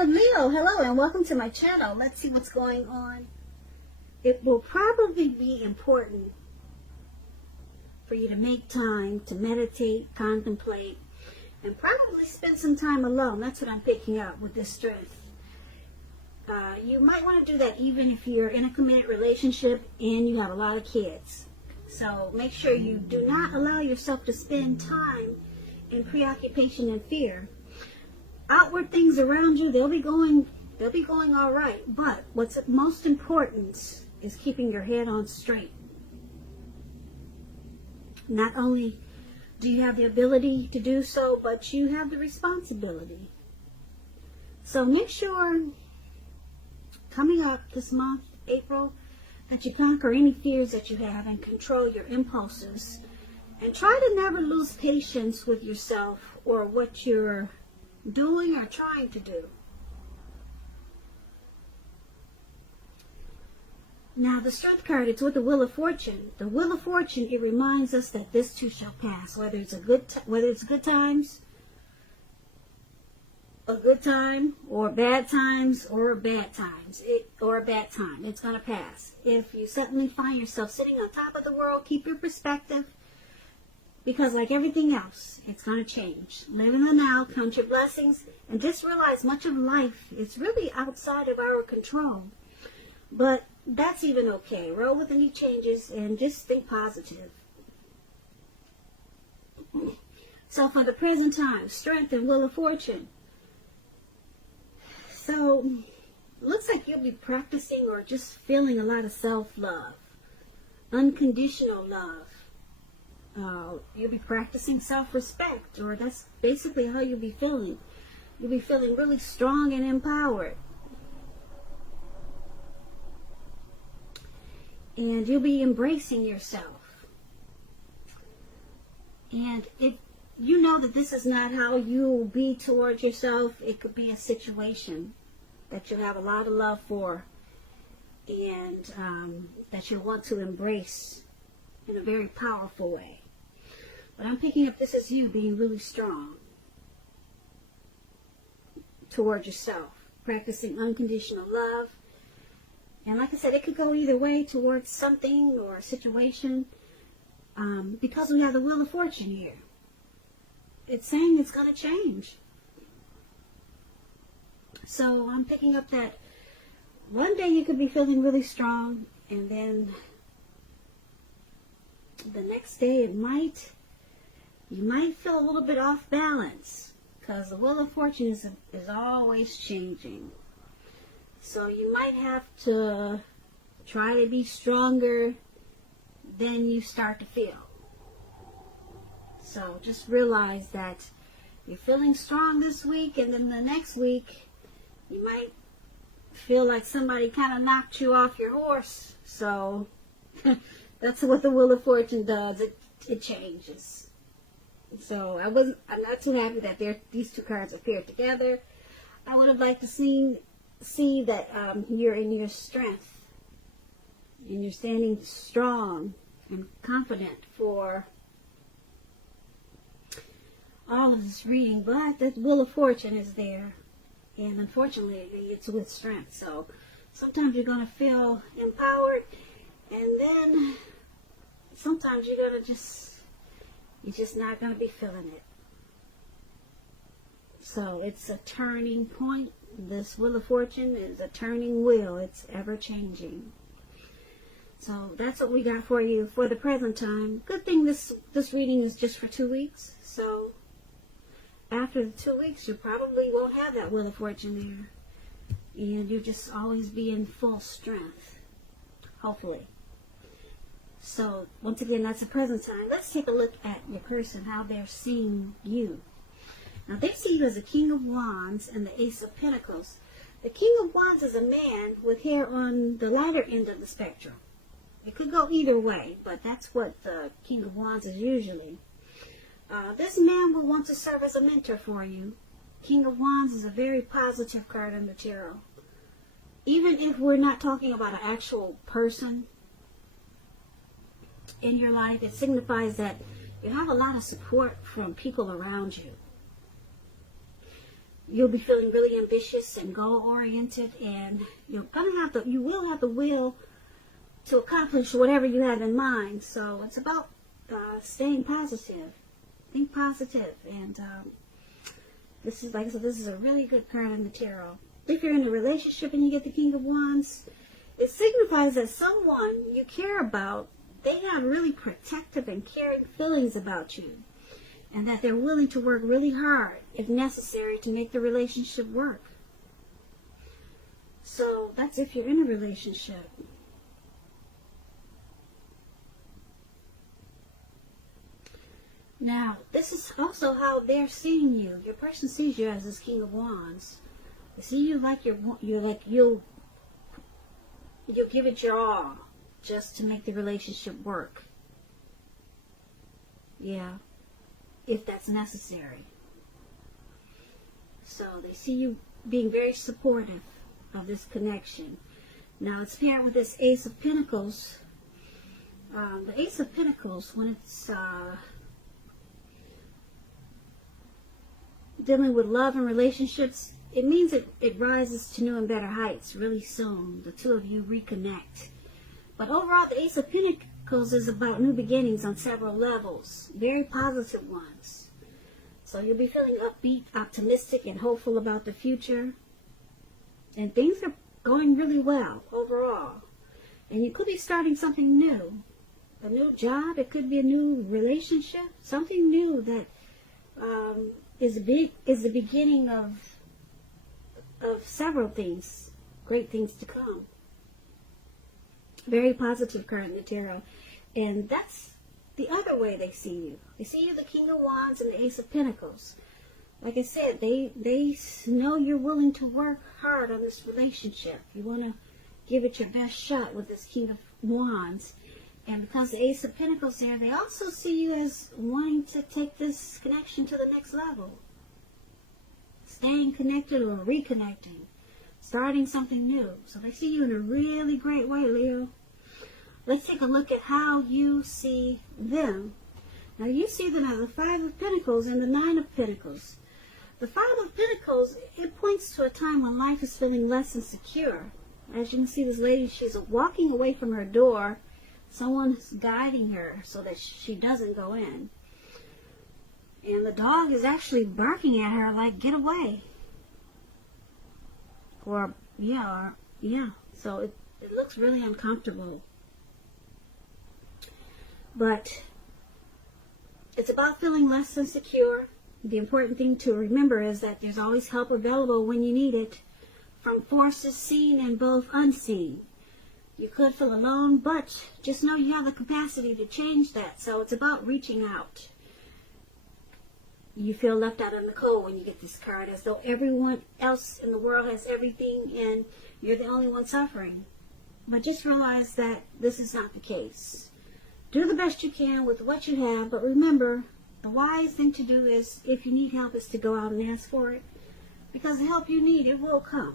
sign of Leo, hello and welcome to my channel. Let's see what's going on. It will probably be important for you to make time to meditate, contemplate, and probably spend some time alone. That's what I'm picking up with this strength. You might want to do that even if you're in a committed relationship and you have a lot of kids. So make sure you do not allow yourself to spend time in preoccupation and fear. Outward things around you, they'll be going all right. But what's most important is keeping your head on straight. Not only do you have the ability to do so, but you have the responsibility. So make sure coming up this month, April, that you conquer any fears that you have and control your impulses. And try to never lose patience with yourself or what you're doing or trying to do. Now the Strength card, it's with the Wheel of Fortune. The Wheel of Fortune, it reminds us that this too shall pass. Whether it's good times, a good time, or bad times, or bad times, or a bad time, it's gonna pass. If you suddenly find yourself sitting on top of the world, keep your perspective. Because like everything else, it's going to change. Live in the now, count your blessings, and just realize much of life is really outside of our control. But that's even okay. Roll with any changes and just think positive. So for the present time, Strength and Wheel of Fortune. So, looks like you'll be practicing or just feeling a lot of self-love. Unconditional love. You'll be practicing self-respect, or that's basically how you'll be feeling. You'll be feeling really strong and empowered. And you'll be embracing yourself. And if you know that this is not how you'll be towards yourself, it could be a situation that you have a lot of love for and that you'll want to embrace in a very powerful way. But I'm picking up this as you being really strong toward yourself, practicing unconditional love. And like I said, it could go either way towards something or a situation because we have the Wheel of Fortune here. It's saying it's going to change. So I'm picking up that one day you could be feeling really strong, and then the next day you might feel a little bit off balance, because the Wheel of Fortune is always changing. So you might have to try to be stronger than you start to feel. So just realize that you're feeling strong this week, and then the next week you might feel like somebody kind of knocked you off your horse. So that's what the Wheel of Fortune does. It changes. So I'm not too happy that these two cards are paired together. I would have liked to see that you're in your strength and you're standing strong and confident for all of this reading. But the Wheel of Fortune is there, and unfortunately it's with strength. So sometimes you're going to feel empowered, and then sometimes you're just not going to be feeling it. So it's a turning point. This Wheel of Fortune is a turning wheel. It's ever changing. So that's what we got for you for the present time. Good thing this reading is just for 2 weeks. So after the 2 weeks, you probably won't have that Wheel of Fortune there. And you'll just always be in full strength. Hopefully. So, once again, that's the present time. Let's take a look at your person, how they're seeing you. Now, they see you as the King of Wands and the Ace of Pentacles. The King of Wands is a man with hair on the lighter end of the spectrum. It could go either way, but that's what the King of Wands is usually. This man will want to serve as a mentor for you. King of Wands is a very positive card in the tarot. Even if we're not talking about an actual person in your life, it signifies that you have a lot of support from people around you. you'll be feeling really ambitious and goal-oriented, and you will have the will to accomplish whatever you have in mind. So it's about staying positive. Think positive. And this is, like I said, this is a really good card in the tarot. If you're in a relationship and you get the King of Wands, it signifies that someone you care about, they have really protective and caring feelings about you, and that they're willing to work really hard, if necessary, to make the relationship work. So that's if you're in a relationship. Now, this is also how they're seeing you. Your person sees you as this King of Wands. They see you like you'll give it your all just to make the relationship work. Yeah, if that's necessary. So they see you being very supportive of this connection. Now it's paired with this Ace of Pentacles. The Ace of Pentacles, when it's dealing with love and relationships, it means it rises to new and better heights really soon. The two of you reconnect. But overall, the Ace of Pentacles is about new beginnings on several levels. Very positive ones. So you'll be feeling upbeat, optimistic, and hopeful about the future. And things are going really well overall. And you could be starting something new. A new job. It could be a new relationship. Something new that is the beginning of several things, great things to come. Very positive card in the tarot. And that's the other way they see you. They see you the King of Wands and the Ace of Pentacles. Like I said, they know you're willing to work hard on this relationship. You want to give it your best shot with this King of Wands. And because the Ace of Pentacles there, they also see you as wanting to take this connection to the next level. Staying connected or reconnecting. Starting something new. So they see you in a really great way, Leo. Let's take a look at how you see them. Now you see them as the Five of Pentacles and the Nine of Pentacles. The Five of Pentacles, it points to a time when life is feeling less insecure. As you can see, this lady, she's walking away from her door. Someone's guiding her so that she doesn't go in. And the dog is actually barking at her like, get away. So it looks really uncomfortable. But it's about feeling less insecure. The important thing to remember is that there's always help available when you need it, from forces seen and both unseen. You could feel alone, but just know you have the capacity to change that. So it's about reaching out. You feel left out in the cold when you get this card, as though everyone else in the world has everything and you're the only one suffering. But just realize that this is not the case. Do the best you can with what you have, but remember, the wise thing to do is, if you need help, is to go out and ask for it. Because the help you need, it will come.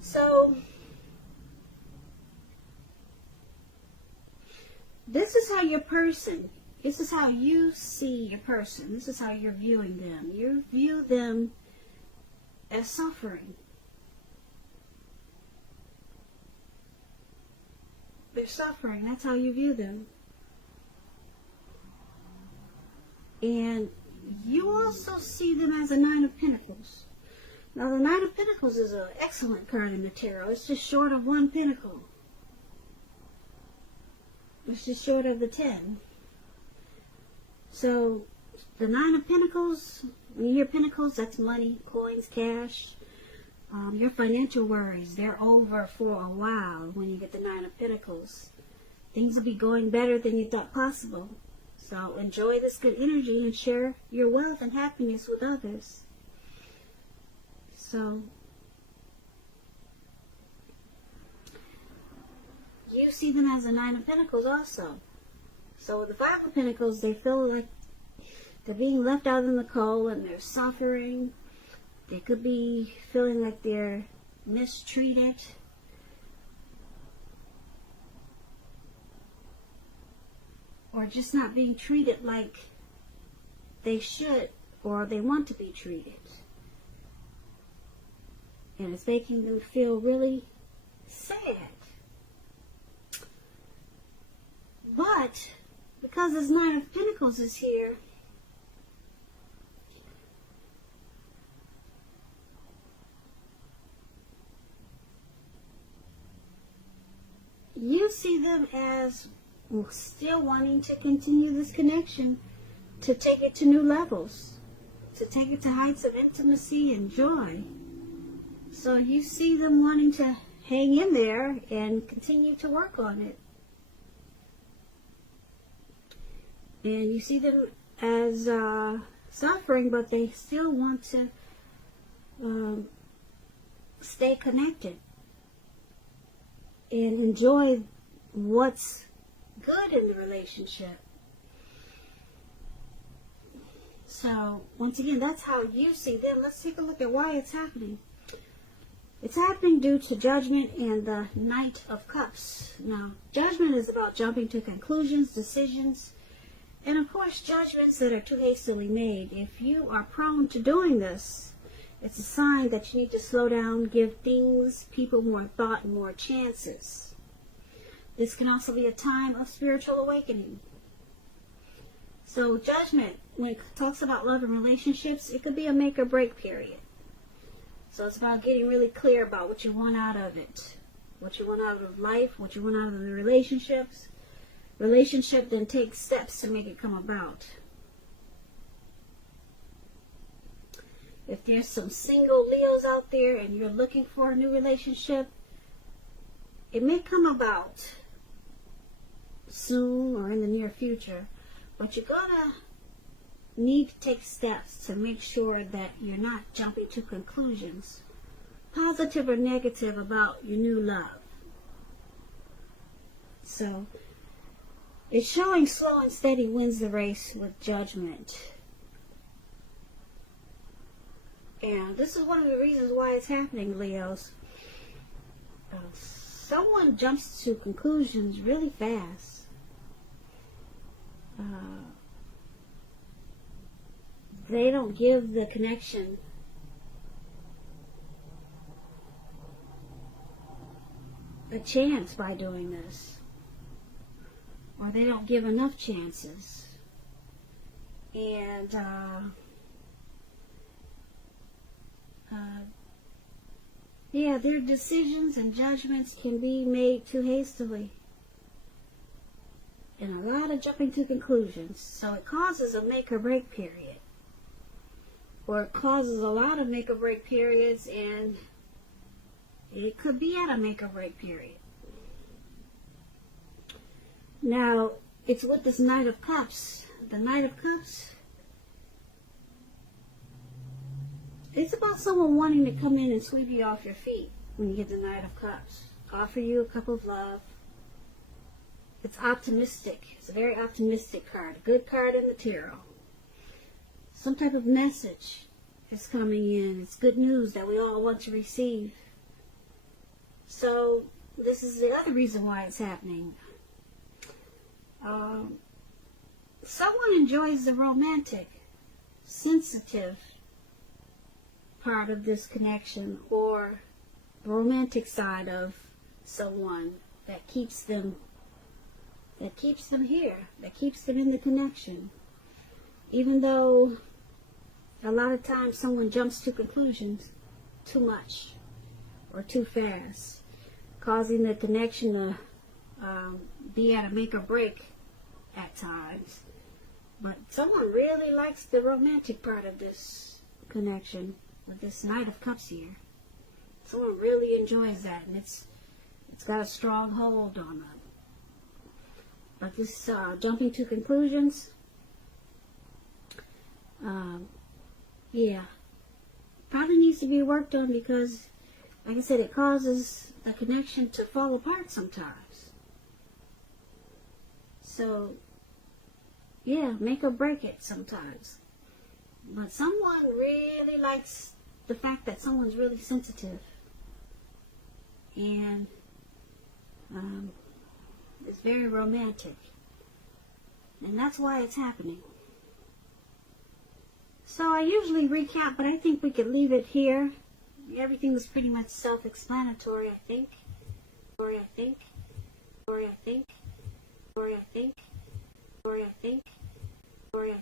So, this is how this is how you see your person. This is how you're viewing them. You view them as suffering. They're suffering. That's how you view them. And you also see them as a Nine of Pentacles. Now, the Nine of Pentacles is an excellent card in the tarot. It's just short of one pentacle. It's just short of the 10. So, the Nine of Pentacles, when you hear pentacles, that's money, coins, cash. Your financial worries, they're over for a while when you get the Nine of Pentacles. Things will be going better than you thought possible. So, enjoy this good energy and share your wealth and happiness with others. So, you see them as a Nine of Pentacles also. So, with the Five of Pentacles, they feel like they're being left out in the cold and they're suffering. They could be feeling like they're mistreated. Or just not being treated like they should or they want to be treated. And it's making them feel really sad. But because this Nine of Pentacles is here, you see them as still wanting to continue this connection, to take it to new levels, to take it to heights of intimacy and joy. So you see them wanting to hang in there and continue to work on it. And you see them as suffering, but they still want to stay connected and enjoy what's good in the relationship. So, once again, that's how you see them. Let's take a look at why it's happening. It's happening due to judgment and the Knight of Cups. Now, judgment is about jumping to conclusions, decisions, and of course, judgments that are too hastily made. If you are prone to doing this, it's a sign that you need to slow down, give things, people more thought and more chances. This can also be a time of spiritual awakening. So judgment, when it talks about love and relationships, it could be a make or break period. So it's about getting really clear about what you want out of it, what you want out of life, what you want out of the relationships. Relationship then takes steps to make it come about. If there's some single Leos out there and you're looking for a new relationship, it may come about soon or in the near future, but you're gonna need to take steps to make sure that you're not jumping to conclusions, positive or negative, about your new love. So it's showing slow and steady wins the race with judgment. And this is one of the reasons why it's happening, Leos. Someone jumps to conclusions really fast. They don't give the connection a chance by doing this. Or they don't give enough chances. And yeah, their decisions and judgments can be made too hastily. And a lot of jumping to conclusions. So it causes a make or break period. Or it causes a lot of make or break periods, and it could be at a make or break period. Now, it's with this Knight of Cups. The Knight of Cups, it's about someone wanting to come in and sweep you off your feet when you get the Knight of Cups. Offer you a cup of love. It's optimistic. It's a very optimistic card. A good card in the tarot. Some type of message is coming in. It's good news that we all want to receive. So, this is the other reason why it's happening. Someone enjoys the romantic, sensitive part of this connection, or the romantic side of someone that keeps them here, that keeps them in the connection. Even though a lot of times someone jumps to conclusions too much or too fast, causing the connection to be at a make or break at times. But someone really likes the romantic part of this connection with this Knight of Cups here. Someone really enjoys that, and it's got a strong hold on them. But this jumping to conclusions, yeah, probably needs to be worked on, because, like I said, it causes the connection to fall apart sometimes. So, yeah, make or break it sometimes. But someone really likes the fact that someone's really sensitive. And it's very romantic. And that's why it's happening. So I usually recap, but I think we could leave it here. Everything was pretty much self-explanatory, I think. I think.